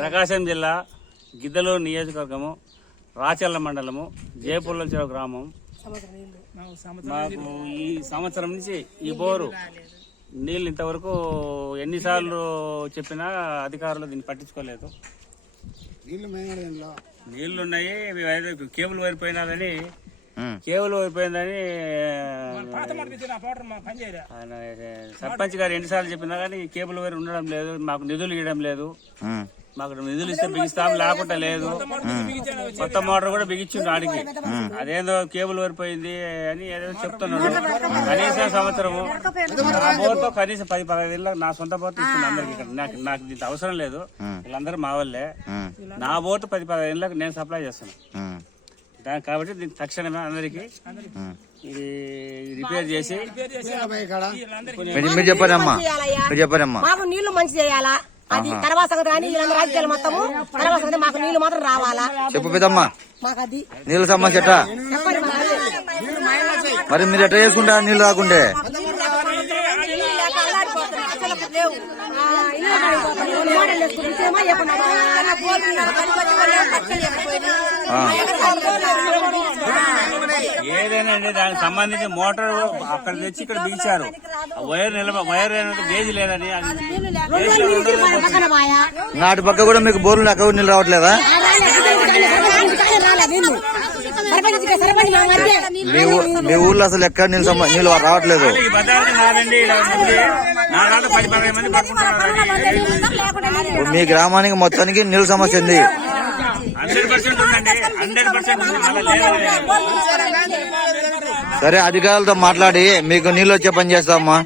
ప్రకాశం జిల్లా గిద్దలూరు నియోజకవర్గము రాచర్ల మండలము జయపుల్ల గ్రామం. మాకు ఈ సంవత్సరం నుంచి ఈ బోరు నీళ్ళు ఇంతవరకు ఎన్నిసార్లు చెప్పినా అధికారులు దీన్ని పట్టించుకోలేదు. నీళ్లు ఉన్నాయి, కేబుల్ వైరిపోయినదని సర్పంచ్ గారు ఎన్నిసార్లు చెప్పినా కానీ కేబుల్ వైర్ ఉండడం లేదు. మాకు నిధులు ఇవ్వడం లేదు. మాకు నిధులు ఇస్తే బిగిస్తాం, లేకుండా లేదు. కొత్త మోటార్ కూడా బిగించిండు ఆడికి. అదేందో కేబుల్ వైరిపోయింది అని ఏదో చెప్తున్నాడు. కనీసం సంవత్సరము ఆ బోర్తో కనీసం 10-15 ఏళ్ళకి నా సొంత బోర్తో ఇస్తుంది అందరికి. ఇక్కడ నాకు దీంతో అవసరం లేదు, వీళ్ళందరూ మా వాళ్ళే. నా బోర్టు 10-15 ఏళ్ళకి నేను సప్లై చేస్తాను కాబట్టి దీనికి తక్షణమే అందరికి ఇది రిపేర్ చేసి చెప్పారమ్మా. మాకు నీళ్లు మంచి చేయాలా, అది తర్వాత కానీ వీళ్ళందరూ రాజకీయాలు మొత్తము తర్వాత మాకు నీళ్లు మాత్రం రావాలా. చెప్పు పెద్దమ్మా, మాకు అది నీళ్ళ సమస్య ఎట్లా మరి మీరు ఎట్లా చేసుకుంటారు నీళ్లు రాకుంటే? ఏదైనా అండి దానికి సంబంధించి మోటార్ అక్కడ తెచ్చి ఇక్కడ బిగించారు. వైర్ గేజ్ లేదని నాటి పక్క కూడా మీకు బోర్లు అక్కడ నీళ్ళు రావట్లేదా? మీ ఊర్లో అసలు ఎక్కడ నీళ్ళు రావట్లేదు. మీ గ్రామానికి మొత్తానికి నీళ్ళ సమస్య ఉంది. 100% ఉందండి, 100% సరే, అధికారులతో మాట్లాడి మీకు నీళ్ళు వచ్చే పని చేస్తామమ్మా.